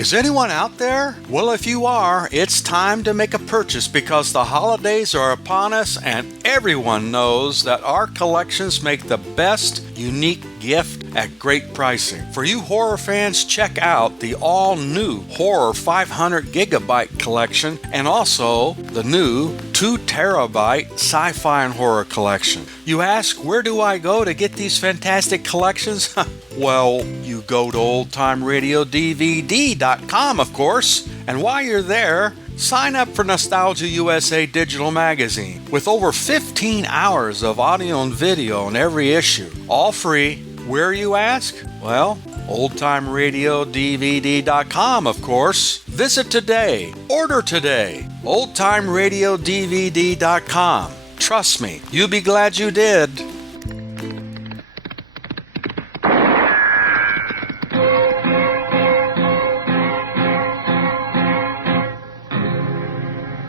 Is anyone out there? Well, if you are, it's time to make a purchase because the holidays are upon us and everyone knows that our collections make the best unique gift at great pricing. For you horror fans, check out the all-new Horror 500 Gigabyte collection and also the new 2 terabyte Sci-Fi and Horror collection. You ask, where do I go to get these fantastic collections? Well, you go to oldtimeradiodvd.com, of course, and while you're there, sign up for Nostalgia USA Digital Magazine with over 15 hours of audio and video in every issue, all free. Where, you ask? Well, oldtimeradiodvd.com, of course. Visit today. Order today. oldtimeradiodvd.com. Trust me, you'll be glad you did.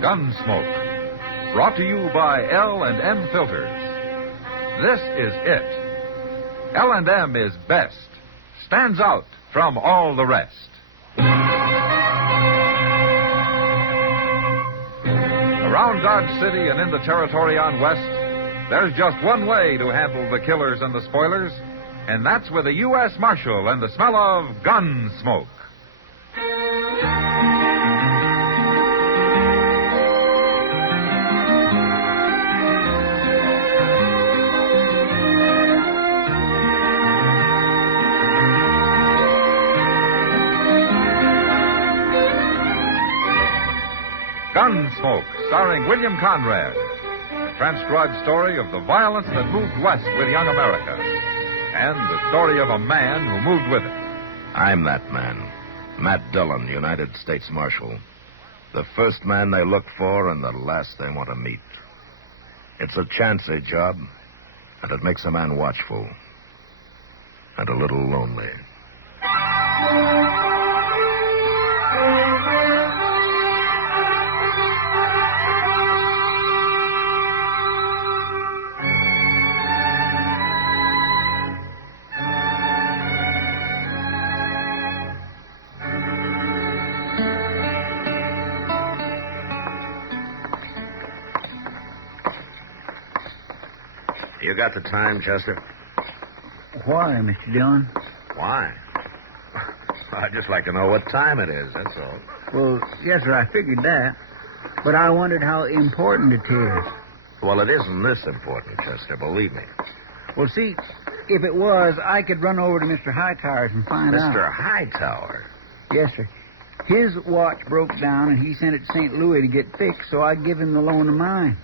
Gunsmoke, brought to you by L&M Filters. This is it. L&M is best, stands out from all the rest. Around Dodge City and in the territory on West, there's just one way to handle the killers and the spoilers, and that's with a U.S. Marshal and the smell of Gunsmoke. Gunsmoke, starring William Conrad. A transcribed story of the violence that moved west with young America. And the story of a man who moved with it. I'm that man. Matt Dillon, United States Marshal. The first man they look for and the last they want to meet. It's a chancy job, and it makes a man watchful. And a little lonely. You got the time, Chester? Why, Mr. Dillon? Why? I'd just like to know what time it is, that's all. Well, yes, sir, I figured that. But I wondered how important it is. Well, it isn't this important, Chester, believe me. Well, see, if it was, I could run over to Mr. Hightower's and find out. Mr. Hightower? Yes, sir. His watch broke down, and he sent it to St. Louis to get fixed, so I give him the loan of mine.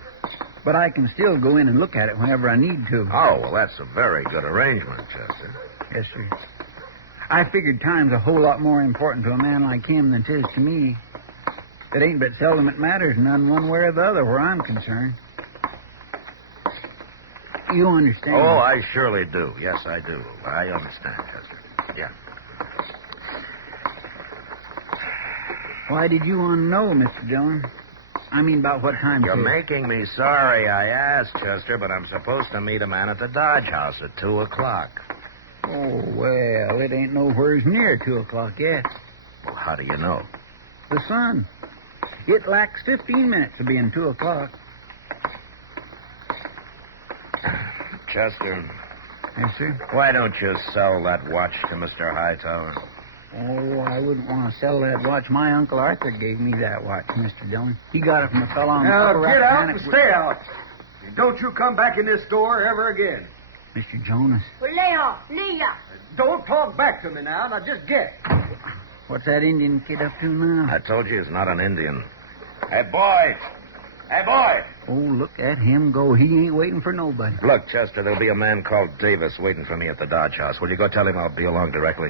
But I can still go in and look at it whenever I need to. Oh, well, that's a very good arrangement, Chester. Yes, sir. I figured time's a whole lot more important to a man like him than it is to me. It ain't but seldom it matters none one way or the other where I'm concerned. You understand? Oh, I surely do. Yes, I do. I understand, Chester. Yeah. Why did you want to know, Mr. Dillon? I mean, about what time You're it is. making me sorry I asked, Chester, but I'm supposed to meet a man at the Dodge House at 2 o'clock. Oh, well, it ain't nowheres near 2 o'clock yet. Well, how do you know? The sun. It lacks 15 minutes of being 2 o'clock. Chester, Yes, sir? why don't you sell that watch to Mr. Hightower? Oh, I wouldn't want to sell that watch. My Uncle Arthur gave me that watch, Mr. Dillon. He got it from a fellow on the Now, upper get out Rappahannock. and stay out. And don't you come back in this door ever again. Mr. Jonas, Well, lay off. Lay off. Don't talk back to me now. Now, just get. what's that Indian kid up to now? I told you he's not an Indian. Hey, boy! Hey, boy! Oh, look at him go. He ain't waiting for nobody. Look, Chester, there'll be a man called Davis waiting for me at the Dodge House. Will you go tell him I'll be along directly?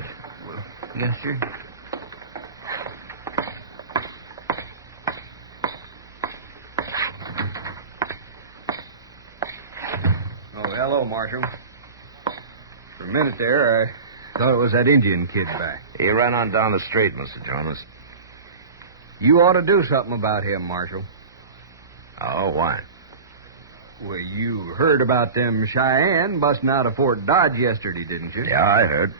Yes, sir. Oh, hello, Marshal. For a minute there, I thought it was that Indian kid back. He ran on down the street, Mr. Jonas. You ought to do something about him, Marshal. Oh, why? Well, you heard about them Cheyenne busting out of Fort Dodge yesterday, didn't you? Yeah, I heard.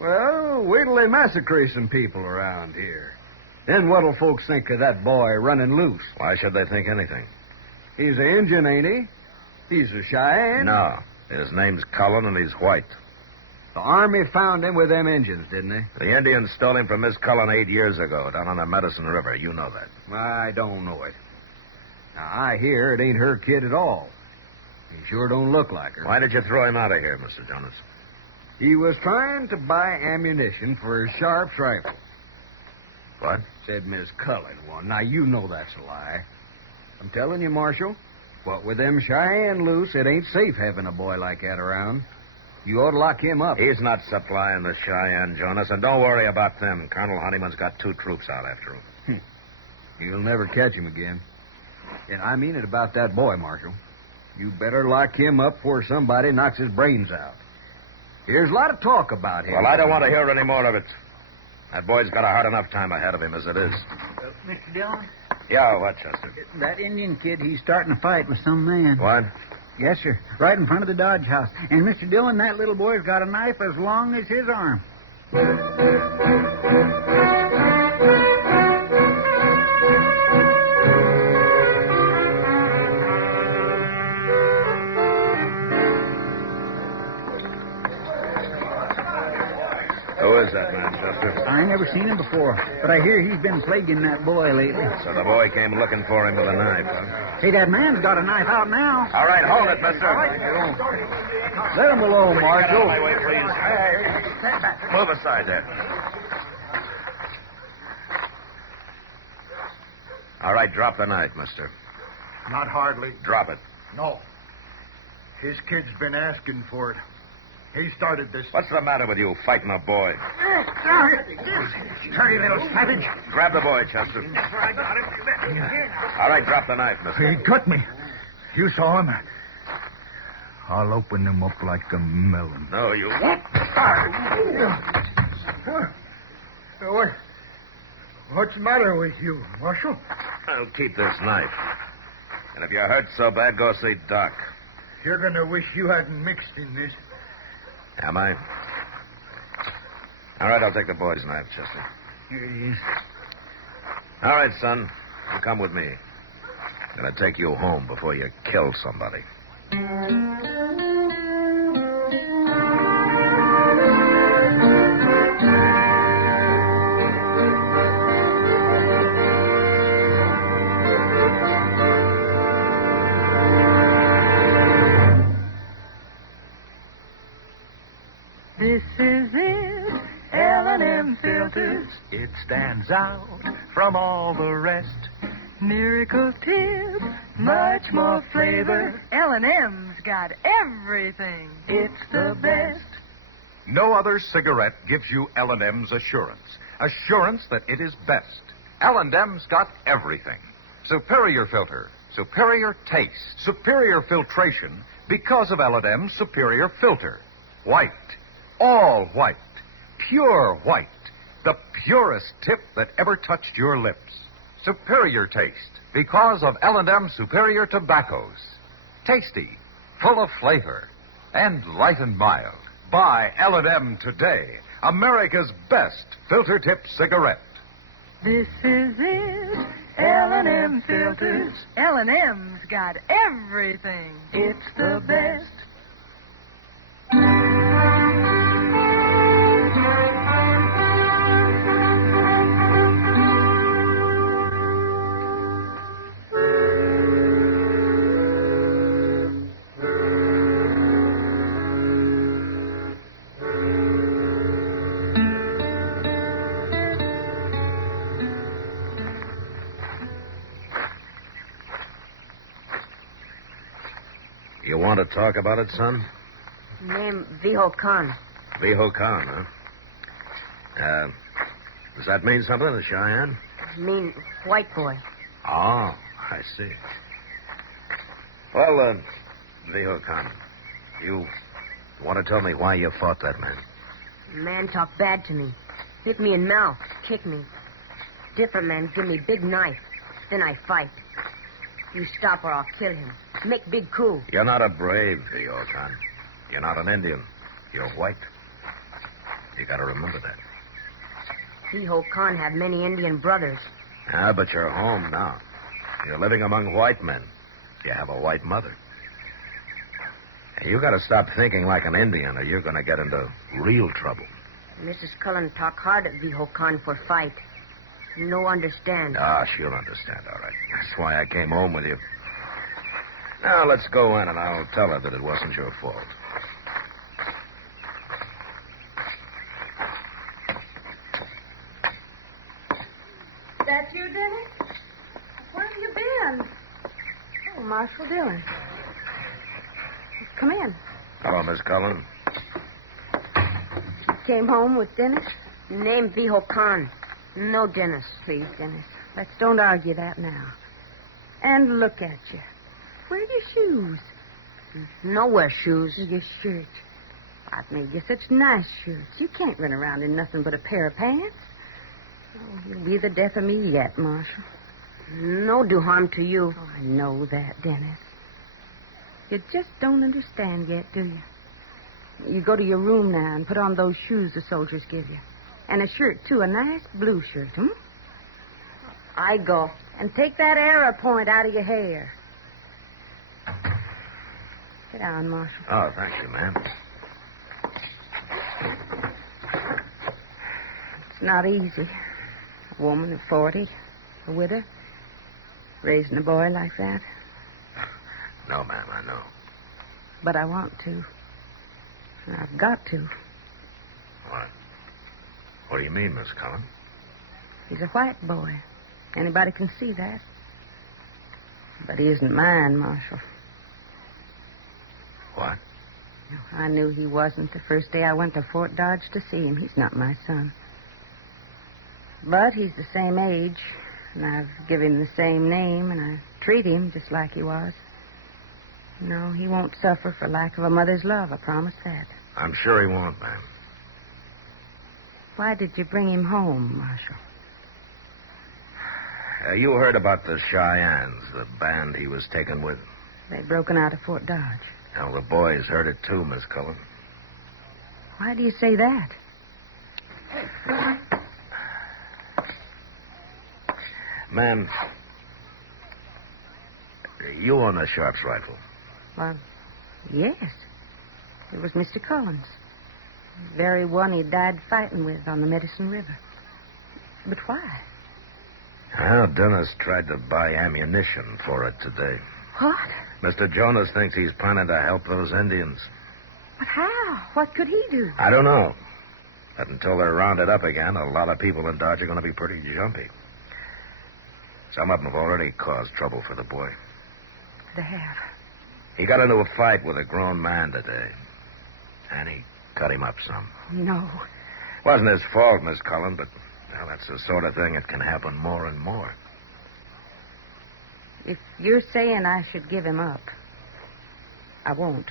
Well, wait till they massacre some people around here. Then what'll folks think of that boy running loose? Why should they think anything? He's an Indian, ain't he? He's a Cheyenne? No. His name's Cullen, and he's white. The Army found him with them Indians, didn't they? The Indians stole him from Miss Cullen 8 years ago down on the Medicine River. You know that. I don't know it. Now, I hear it ain't her kid at all. He sure don't look like her. Why did you throw him out of here, Mr. Jonas? He was trying to buy ammunition for his Sharp's rifle, What? said Miss Cullen. Well, now, you know that's a lie. I'm telling you, Marshal, what with them Cheyenne loose, it ain't safe having a boy like that around. You ought to lock him up. He's not supplying the Cheyenne, Jonas, and don't worry about them. Colonel Honeyman's got 2 troops out after him. You'll never catch him again. And I mean it about that boy, Marshal. You better lock him up before somebody knocks his brains out. There's a lot of talk about him. Well, I don't want to hear any more of it. That boy's got a hard enough time ahead of him as it is. Mr. Dillon, Yeah, what, Chester? that Indian kid, he's starting a fight with some man. What? Yes, sir. Right in front of the Dodge house. And, Mr. Dillon, that little boy's got a knife as long as his arm. Who is that man, Chester? I ain't never seen him before, but I hear he's been plaguing that boy lately. So the boy came looking for him with a knife, huh? Hey, that man's got a knife out now. All right, hold it, mister. Let him alone, Get out of Marshal. my way, please. Move aside there. All right, drop the knife, mister. Not hardly. Drop it. No. His kid's been asking for it. He started this. What's the matter with you, fighting a boy? Dirty little savage. Grab the boy, Chester. All right, drop the knife, mister. He cut me. You saw him. I'll open him up like a melon. No, you... What's the matter with you, Marshal? I'll keep this knife. And if you're hurt so bad, go see Doc. You're going to wish you hadn't mixed in this. Am I? All right, I'll take the boy's knife, Chester. Here he is. All right, son. You come with me. I'm going to take you home before you kill somebody. This is it, L&M Filters. It stands out from all the rest. Miracle tips, much more flavor. L&M's got everything. It's the best. No other cigarette gives you L&M's assurance. Assurance that it is best. L&M's got everything. Superior filter, superior taste, superior filtration because of L&M's superior filter. White, all white, pure white, the purest tip that ever touched your lips. Superior taste because of L&M superior tobaccos. Tasty, full of flavor, and light and mild. Buy L&M today, America's best filter tip cigarette. This is it, L&M Filters. L&M's got everything. It's the best. You want to talk about it, son? Name Viho Khan. Viho Khan, huh? Does that mean something to Cheyenne? Mean white boy. Oh, I see. Well, Viho Khan, you want to tell me why you fought that man? Man talk bad to me. Hit me in mouth. Kick me. Different man give me big knife. Then I fight. You stop or I'll kill him. Make big coup. You're not a brave, Viho Khan. You're not an Indian. You're white. You gotta remember that. Piho Khan have many Indian brothers. Ah, but you're home now. You're living among white men. You have a white mother. You gotta stop thinking like an Indian or you're gonna get into real trouble. Mrs. Cullen talk hard at Piho Khan for fight. No understand. Ah, she'll understand, all right. That's why I came home with you. Now, let's go in and I'll tell her that it wasn't your fault. That you, Dennis? Where have you been? Oh, Marshal Dillon. Come in. Hello, Miss Cullen. Came home with Dennis? Name Piho Khan. No Dennis. Please, Dennis, let's don't argue that now. And look at you. Where are your shoes? No wear shoes. Your shirt. I've made you such nice shirts. You can't run around in nothing but a pair of pants. Oh, you'll be the death of me yet, Marshal. No do harm to you. Oh, I know that, Dennis. You just don't understand yet, do you? You go to your room now and put on those shoes the soldiers give you. And a shirt, too, a nice blue shirt, hmm? I go. And take that arrow point out of your hair. Sit down, Marshal. Oh, thank you, ma'am. It's not easy. A woman of 40, a widow, raising a boy like that. No, ma'am, I know. But I want to. And I've got to. What? What do you mean, Miss Cullen? He's a white boy. Anybody can see that. But he isn't mine, Marshal. What? I knew he wasn't the first day I went to Fort Dodge to see him. He's not my son. But he's the same age, and I've given him the same name, and I treat him just like he was. No, he won't suffer for lack of a mother's love, I promise that. I'm sure he won't, ma'am. Why did you bring him home, Marshal? You heard about the Cheyennes, the band he was taken with. They'd broken out of Fort Dodge. Well, the boys heard it too, Miss Cullen. Why do you say that? Ma'am, you own a Sharp's rifle. Well, yes. It was Mr. Collins. The very one he died fighting with on the Medicine River. But why? Well, Dennis tried to buy ammunition for it today. What? Mr. Jonas thinks he's planning to help those Indians. But how? What could he do? I don't know. But until they're rounded up again, a lot of people in Dodge are going to be pretty jumpy. Some of them have already caused trouble for the boy. They have. He got into a fight with a grown man today. And he cut him up some. No. Wasn't his fault, Miss Cullen, but well, that's the sort of thing that can happen more and more. If you're saying I should give him up, I won't.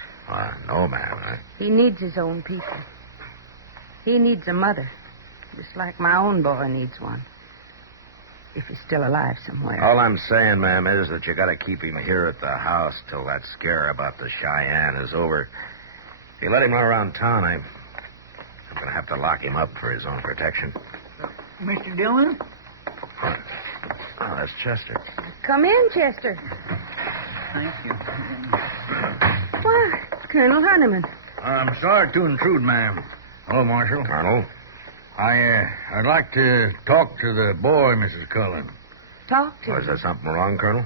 No, ma'am. He needs his own people. He needs a mother, just like my own boy needs one. If he's still alive somewhere. All I'm saying, ma'am, is that you got to keep him here at the house till that scare about the Cheyenne is over. If you let him run around town, I'm going to have to lock him up for his own protection. Mr. Dillon? Oh, that's Chester. Come in, Chester. Thank you. Why, Colonel Honeyman. I'm sorry to intrude, ma'am. Hello, Marshal. Colonel? I'd like to talk to the boy, Mrs. Cullen. Talk to Was him. there something wrong, Colonel?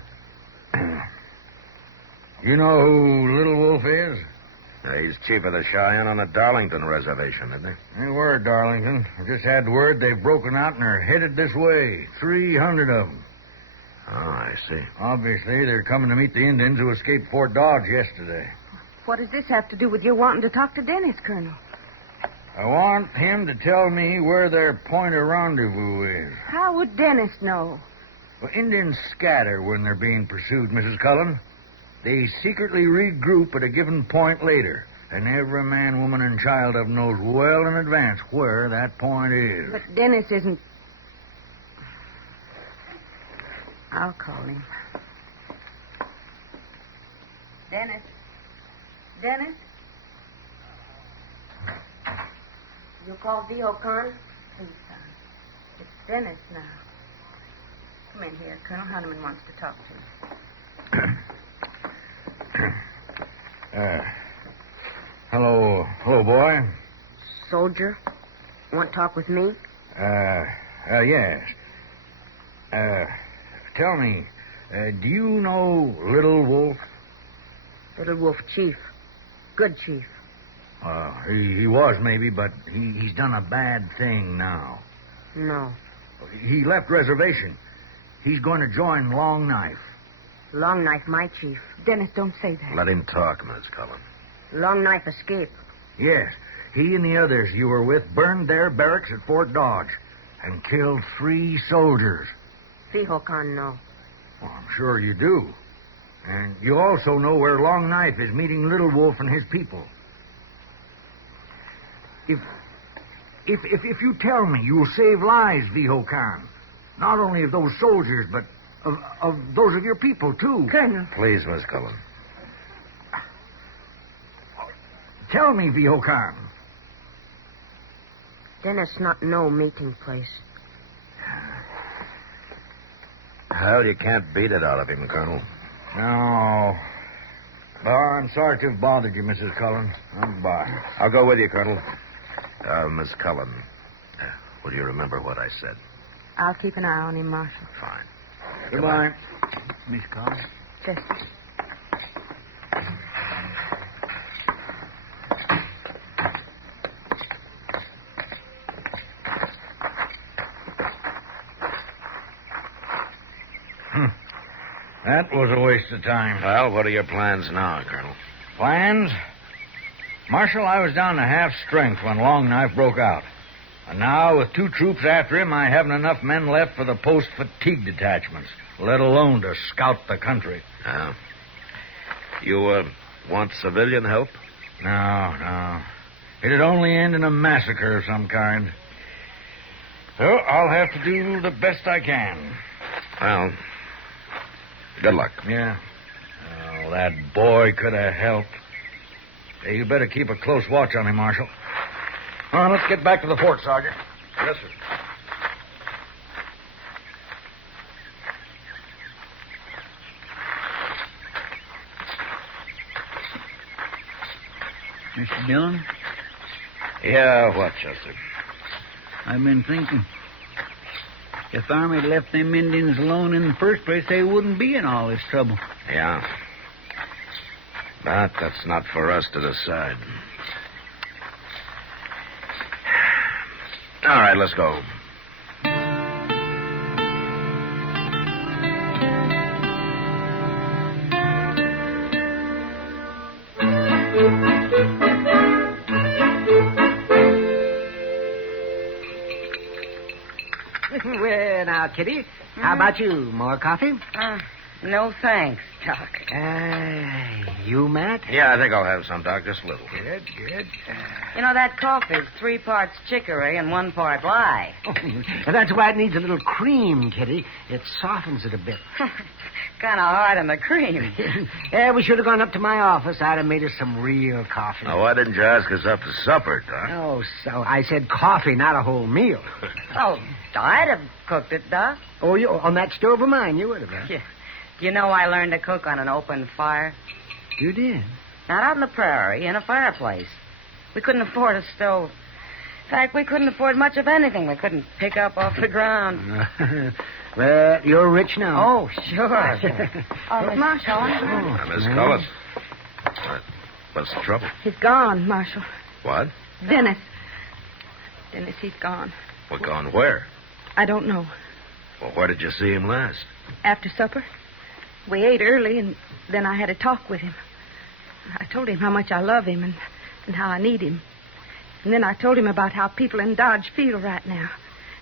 You know who Little Wolf is? He's chief of the Cheyenne on the Darlington Reservation, isn't he? They were, Darlington. I just had word they've broken out and are headed this way. 300 of them. Oh, I see. Obviously, they're coming to meet the Indians who escaped Fort Dodge yesterday. What does this have to do with your wanting to talk to Dennis, Colonel? I want him to tell me where their point of rendezvous is. How would Dennis know? Well, Indians scatter when they're being pursued, Mrs. Cullen. They secretly regroup at a given point later, and every man, woman, and child of them knows well in advance where that point is. But Dennis isn't... I'll call him. Dennis? Dennis? You call V.O. Khan? Please, son. It's Dennis now. Come in here. Colonel Hunterman wants to talk to you. Hello, boy. Soldier? Want to talk with me? Yes. Tell me, do you know Little Wolf? Little Wolf Chief. Good chief. He was maybe, but he's done a bad thing now. No. He left reservation. He's going to join Long Knife. Long Knife, my chief. Dennis, don't say that. Let him talk, Miss Cullen. Long Knife escaped. Yes, he and the others you were with burned their barracks at Fort Dodge and killed 3 soldiers. V.O. Khan, no. Well, I'm sure you do. And you also know where Long Knife is meeting Little Wolf and his people. If you tell me, you'll save lives, V.O. Khan. Not only of those soldiers, but of those of your people, too. Colonel. Please, Miss Cullen. Tell me, V.O. Khan. Dennis not know meeting place. Well, you can't beat it out of him, Colonel. No. Well, I'm sorry to have bothered you, Mrs. Cullen. Goodbye. I'll go with you, Colonel. Miss Cullen, will you remember what I said? I'll keep an eye on him, Marshal. Fine. Goodbye. Miss Cullen. Chester. That was a waste of time. Well, what are your plans now, Colonel? Plans? Marshal, I was down to half strength when Long Knife broke out. And now, with 2 troops after him, I haven't enough men left for the post-fatigue detachments, let alone to scout the country. You, want civilian help? No. It'd only end in a massacre of some kind. So, I'll have to do the best I can. Well, good luck. Yeah. Oh, that boy could have helped. Hey, you better keep a close watch on him, Marshal. All right, let's get back to the fort, Sergeant. Yes, sir. Mr. Dillon, Yeah, what, Chester? I've been thinking. If the Army had left them Indians alone in the first place, they wouldn't be in all this trouble. Yeah. But that's not for us to decide. All right, let's go. Well, now, Kitty, how about you? More coffee? No thanks, Doc. You, Matt? Yeah, I think I'll have some, Doc, just a little. Good. You know, that coffee's 3 parts chicory and 1 part lye. And that's why it needs a little cream, Kitty. It softens it a bit. Kind of hard on the cream. Yeah, we should have gone up to my office. I'd have made us some real coffee. Now, why didn't you ask us up to supper, Doc? Oh, so I said coffee, not a whole meal. Oh, I'd have cooked it, Doc. Oh, you on that stove of mine, you would have. Huh? Yeah. You know I learned to cook on an open fire? You did? Not out in the prairie, in a fireplace. We couldn't afford a stove. In fact, we couldn't afford much of anything we couldn't pick up off the ground. Well, you're rich now. Oh, sure. Marshal. Miss Cullen. What's the trouble? He's gone, Marshal. What? Dennis, he's gone. Well, gone where? I don't know. Well, where did you see him last? After supper, we ate early, and then I had a talk with him. I told him how much I love him and how I need him. And then I told him about how people in Dodge feel right now.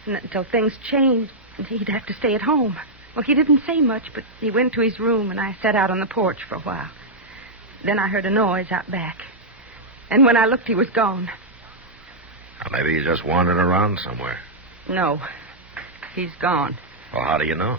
And that until things changed, he'd have to stay at home. Well, he didn't say much, but he went to his room, and I sat out on the porch for a while. Then I heard a noise out back. And when I looked, he was gone. Well, maybe he's just wandering around somewhere. No, he's gone. Well, how do you know?